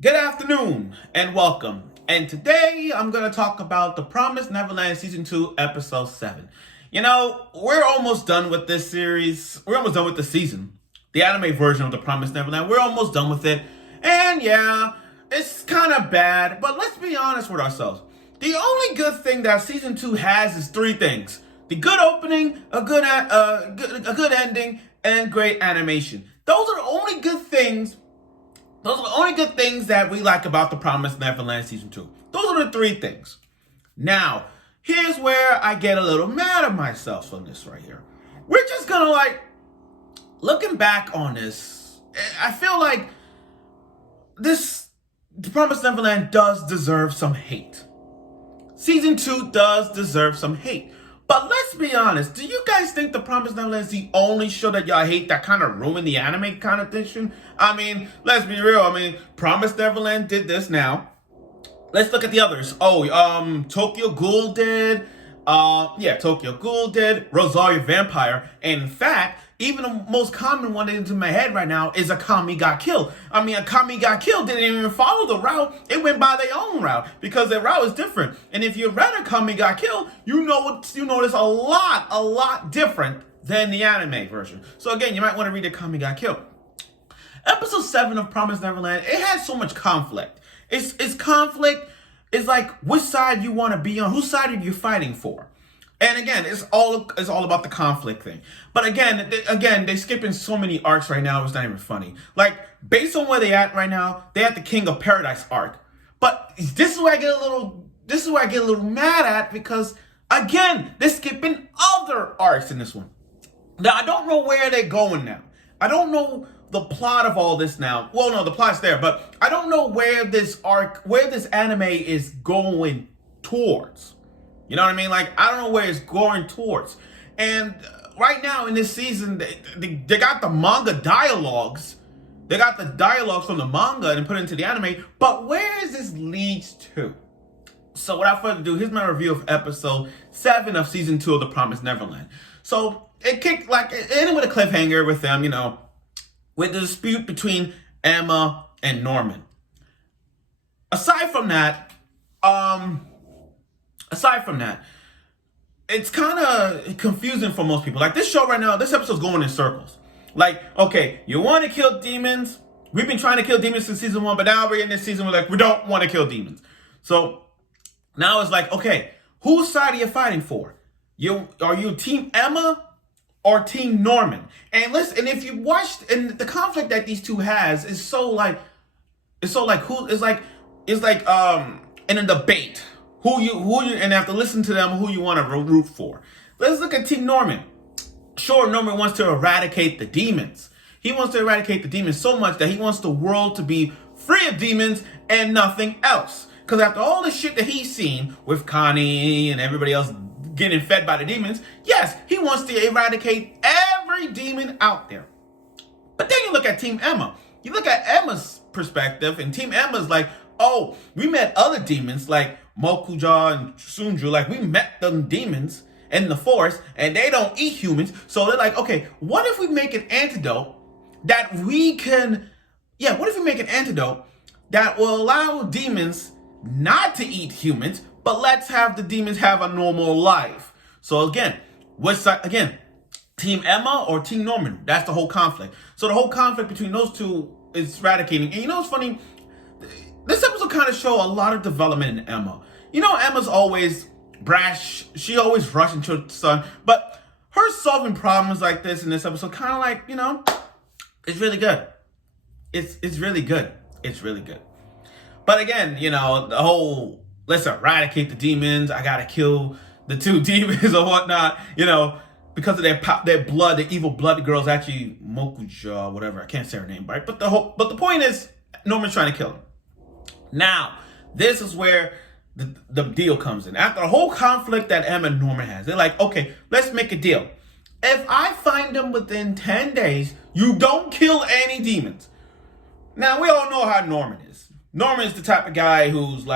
Good afternoon and welcome. And today I'm going to talk about The Promised Neverland Season 2, Episode 7. We're almost done with this series. We're almost done with the season. The anime version of The Promised Neverland. We're almost done with it. And yeah, it's kind of bad, but let's be honest with ourselves. The only good thing that Season 2 has is three things. The good opening, a good ending, and great animation. Those are the only good things that we like about The Promised Neverland Season 2. Those are the three things. Now, here's where I get a little mad at myself on this right here. We're just gonna looking back on this, I feel like The Promised Neverland does deserve some hate. Season 2 does deserve some hate. But let's be honest, do you guys think The Promised Neverland is the only show that y'all hate that kind of ruined the anime connotation? I mean, let's be real. Promised Neverland did this now. Let's look at the others. Tokyo Ghoul did. Tokyo Ghoul did. Rosario Vampire. And in fact, even the most common one that's in my head right now is Akame Got Killed. Akame Got Killed didn't even follow the route. It went by their own route because their route is different. And if you read Akame Got Killed, you notice a lot different than the anime version. So again, you might want to read Akame Got Killed. Episode 7 of Promised Neverland, it has so much conflict. It's conflict. It's like which side you want to be on. Whose side are you fighting for? And again, it's all about the conflict thing. But again, they're skipping so many arcs right now. It's not even funny. Like based on where they at right now, they at the King of Paradise arc. But this is where I get a little mad at because again, they're skipping other arcs in this one. Now I don't know where they're going now. I don't know the plot of all this now. Well, no, the plot's there, but I don't know where this anime is going towards. You know what I mean? I don't know where it's going towards. And right now in this season, they got the manga dialogues. They got the dialogues from the manga and put it into the anime. But where is this leads to? So without further ado, here's my review of episode 7 of season 2 of The Promised Neverland. So it ended with a cliffhanger with them, with the dispute between Emma and Norman. Aside from that, it's kind of confusing for most people. Like this show right now, this episode's going in circles. Okay, you want to kill demons? We've been trying to kill demons since season 1, but now we're in this season, we don't want to kill demons. So now it's okay, whose side are you fighting for? Are you Team Emma or Team Norman? And listen, and if you watched, and the conflict that these two has is in a debate. Who you and have to listen to them who you want to root for. Let's look at Team Norman. Sure, Norman wants to eradicate the demons. He wants to eradicate the demons so much that he wants the world to be free of demons and nothing else. Because after all the shit that he's seen with Connie and everybody else getting fed by the demons, yes, he wants to eradicate every demon out there. But then you look at Team Emma. You look at Emma's perspective, and Team Emma's oh, we met other demons like Mokuja and Sonju. We met them demons in the forest, and they don't eat humans. So they're okay, what if we make an antidote that will allow demons not to eat humans, but let's have the demons have a normal life. So again, Team Emma or Team Norman? That's the whole conflict. So the whole conflict between those two is eradicating. And what's funny? This episode kind of show a lot of development in Emma. Emma's always brash. She always rushes into her son. But her solving problems like this in this episode kind of it's really good. It's really good. It's really good. But again, the whole let's eradicate the demons. I gotta kill the two demons or whatnot. Because of their blood, the evil blood girl's actually Mokuja, whatever. I can't say her name, right? But the point is, Norman's trying to kill him. Now, this is where the deal comes in. After the whole conflict that Emma and Norman has, they're okay, let's make a deal. If I find them within 10 days, you don't kill any demons. Now, we all know how Norman is. Norman is the type of guy who's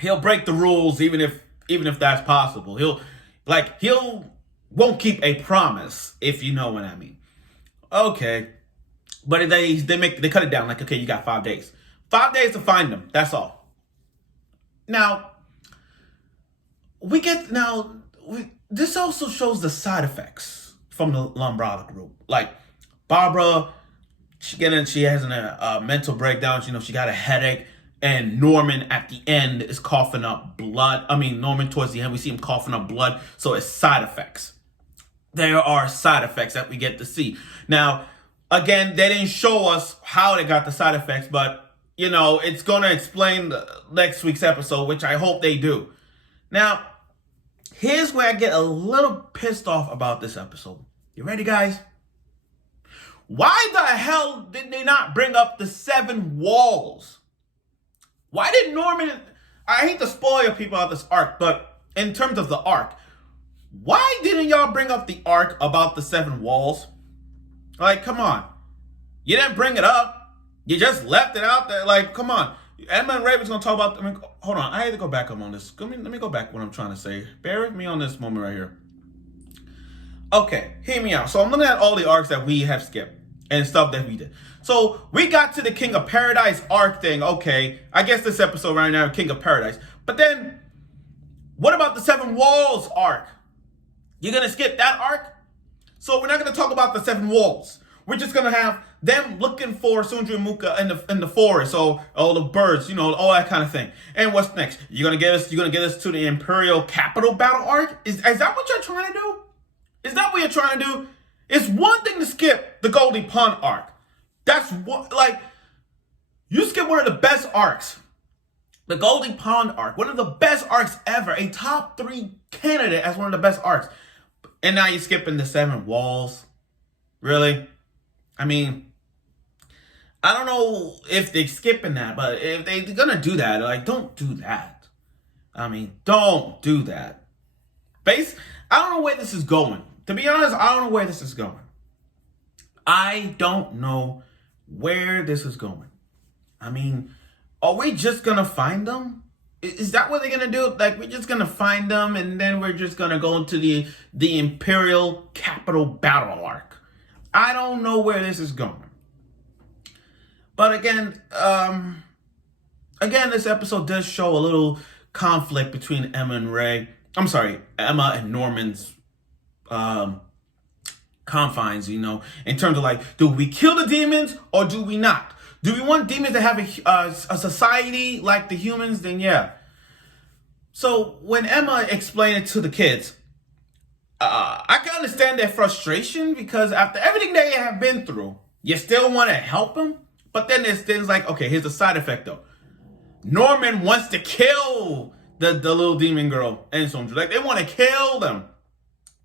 he'll break the rules even if that's possible. He'll won't keep a promise, if you know what I mean. Okay. But they cut it down okay, you got 5 days. 5 days to find them. That's all. Now, this also shows the side effects from the Lambda group. Like Barbara, she has a mental breakdown. She got a headache. And Norman at the end is coughing up blood. Norman towards the end, we see him coughing up blood. So it's side effects. There are side effects that we get to see. Now, again, they didn't show us how they got the side effects, but, it's going to explain next week's episode, which I hope they do. Now, here's where I get a little pissed off about this episode. You ready, guys? Why the hell did they not bring up the 7 walls? Why did Norman... I hate to spoil people out this arc, but in terms of the arc, why didn't y'all bring up the arc about the 7 walls? Like, come on. You didn't bring it up. You just left it out there. Like, come on. Emma and Raven's going to talk about... hold on. I had to go back up on this. Let me go back what I'm trying to say. Bear with me on this moment right here. Okay, hear me out. So I'm looking at all the arcs that we have skipped and stuff that we did. So we got to the King of Paradise arc thing. Okay, I guess this episode right now, King of Paradise. But then, what about the 7 walls arc? You're going to skip that arc? So we're not going to talk about the 7 walls. We're just going to have them looking for Sonju and Mujika in the forest. So all the birds, all that kind of thing. And what's next? You're going to get us to the Imperial Capital battle arc? Is that what you're trying to do? Is that what you're trying to do? It's one thing to skip the Goldie Pond arc. That's what, you skip one of the best arcs. The Goldie Pond arc, one of the best arcs ever. A top 3 candidate as one of the best arcs. And now you're skipping the 7 walls. Really? I don't know if they're skipping that, but if they're gonna do that, don't do that. Don't do that. I don't know where this is going. To be honest, I don't know where this is going. I don't know where this is going. Are we just gonna find them? Is that what they're gonna do? We're just gonna find them and then we're just gonna go into the Imperial Capital battle arc. I don't know where this is going. But again, this episode does show a little conflict between Emma and Norman's confines, in terms of do we kill the demons or do we not? Do we want demons to have a society like the humans? Then yeah. So when Emma explained it to the kids, I can understand their frustration because after everything they have been through, you still want to help them. But then there's things okay, here's the side effect though. Norman wants to kill the little demon girl and Sonju. They want to kill them.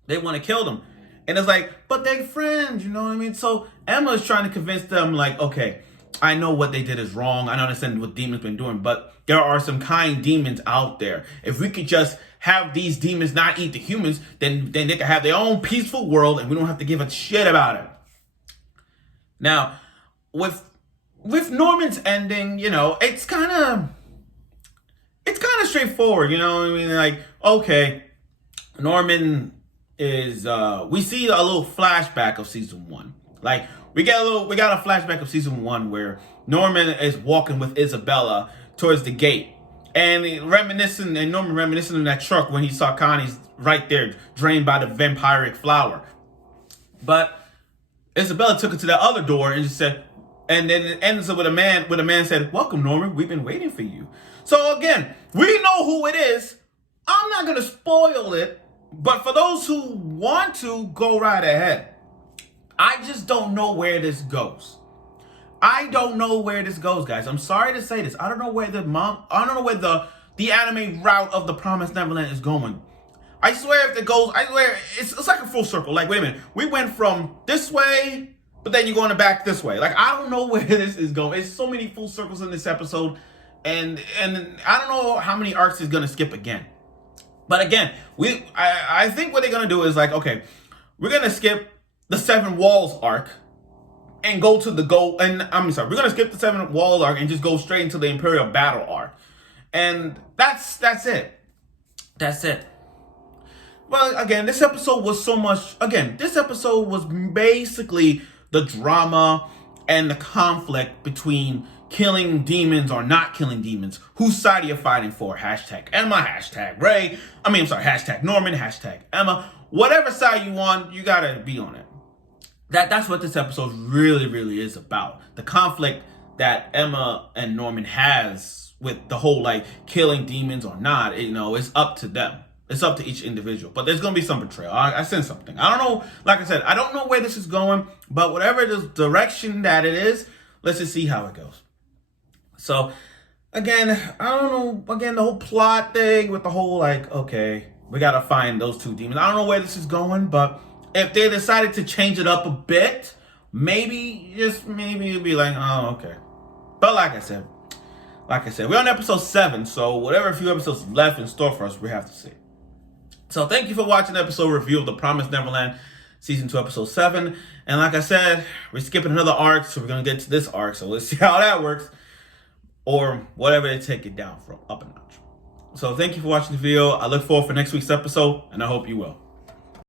They want to kill them. And it's but they're friends, you know what I mean? So Emma is trying to convince them okay, I know what they did is wrong. I don't understand what demons been doing, but there are some kind demons out there. If we could just have these demons not eat the humans, then they could have their own peaceful world and we don't have to give a shit about it. Now, with Norman's ending, it's kind of straightforward, okay, Norman is we see a little flashback of season 1. We got a flashback of season 1 where Norman is walking with Isabella towards the gate. And Norman reminiscing of that truck when he saw Connie's right there, drained by the vampiric flower. But Isabella took it to the other door and just said, and then it ends up with a man said, "Welcome, Norman. We've been waiting for you." So again, we know who it is. I'm not gonna spoil it, but for those who want to, go right ahead. I just don't know where this goes. I don't know where this goes, guys. I'm sorry to say this. I don't know where the anime route of the Promised Neverland is going. I swear it's like a full circle. Wait a minute. We went from this way, but then you're going back this way. I don't know where this is going. It's so many full circles in this episode. And I don't know how many arcs is going to skip again. But again, I think what they're going to do is okay, we're going to skip the 7 walls arc and go to we're going to skip the 7 walls arc and just go straight into the Imperial battle arc. And that's it. That's it. Well, again, this episode was basically the drama and the conflict between killing demons or not killing demons. Whose side are you fighting for? Hashtag Emma, hashtag Ray. Hashtag Norman, hashtag Emma. Whatever side you want, you gotta be on it. That's what this episode really, really is about. The conflict that Emma and Norman has with the whole like killing demons or not, it's up to them. It's up to each individual. But there's going to be some betrayal. I sense something. I don't know. Like I said, I don't know where this is going. But whatever the direction that it is, let's just see how it goes. So, again, I don't know. Again, the whole plot thing with the whole like, okay, we got to find those two demons. I don't know where this is going. But if they decided to change it up a bit, maybe it'd be like, oh, okay. But like I said, we're on episode 7. So whatever few episodes left in store for us, we have to see. So thank you for watching the episode review of The Promised Neverland, Season 2, Episode 7. And like I said, we're skipping another arc, so we're going to get to this arc. So let's see how that works. Or whatever they take it down from, up a notch. So thank you for watching the video. I look forward for next week's episode, and I hope you will.